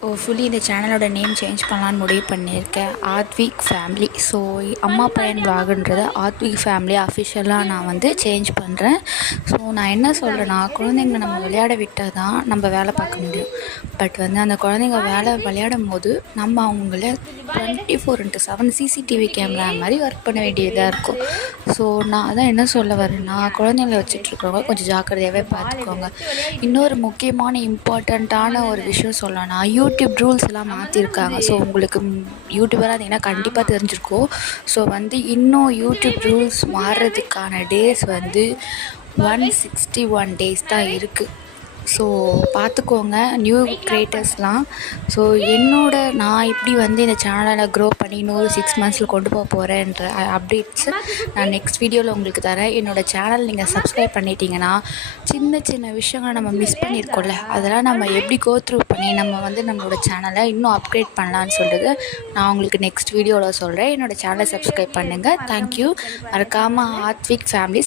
Fully இந்த சேனலோட name change பண்ணலான்னு முடிவு பண்ணியிருக்கேன். ஆத்விக் ஃபேமிலி. ஸோ அம்மா பையன் வ்ளாகுன்றதை ஆத்விக் ஃபேமிலி அஃபிஷியலாக நான் வந்து சேஞ்ச் பண்ணுறேன். ஸோ நான் என்ன சொல்கிறேன்னா, குழந்தைங்கள நம்ம விளையாட விட்டால் தான் நம்ம வேலை பார்க்க முடியும். பட் வந்து அந்த குழந்தைங்க விளையாடும் போது நம்ம அவங்கள 24/7 சிசிடிவி கேமரா மாதிரி ஒர்க் பண்ண வேண்டியதாக இருக்கும். ஸோ நான் அதான் என்ன சொல்ல வரேன்னா, குழந்தைங்கள வச்சுட்ருக்கவங்க கொஞ்சம் ஜாக்கிரதையாகவே பார்த்துக்கோங்க. இன்னொரு முக்கியமான இம்பார்ட்டண்ட்டான ஒரு விஷயம் சொல்லணும்னா, யூடியூப் ரூல்ஸ் எல்லாம் மாற்றிருக்காங்க. ஸோ உங்களுக்கு யூடியூபராக இருந்தீங்கன்னா கண்டிப்பாக தெரிஞ்சிருக்கும். ஸோ வந்து இன்னும் யூடியூப் ரூல்ஸ் மாறுறதுக்கான டேஸ் வந்து 161 டேஸ் தான் இருக்குது. ஸோ பார்த்துக்கோங்க நியூ க்ரியேட்டர்ஸ்லாம். ஸோ நான் இப்படி வந்து இந்த சேனலை க்ரோ பண்ணி இன்னொரு 6 மந்த்ஸில் கொண்டு போகிறேன்ற அப்டேட்ஸு நான் நெக்ஸ்ட் வீடியோவில் உங்களுக்கு தரேன். என்னோடய சேனல் நீங்கள் சப்ஸ்கிரைப் பண்ணிட்டீங்கன்னா சின்ன சின்ன விஷயங்களை நம்ம மிஸ் பண்ணியிருக்கோம்ல, அதெல்லாம் நம்ம எப்படி கோ த்ரூ பண்ணி நம்ம வந்து நம்மளோட சேனலை இன்னும் அப்கிரேட் பண்ணலான்னு சொல்கிறது நான் உங்களுக்கு நெக்ஸ்ட் வீடியோவில் சொல்கிறேன். என்னோடய சேனலை சப்ஸ்கிரைப் பண்ணுங்கள். தேங்க்யூ. மறக்காமல் ஆத்விக் ஃபேமிலி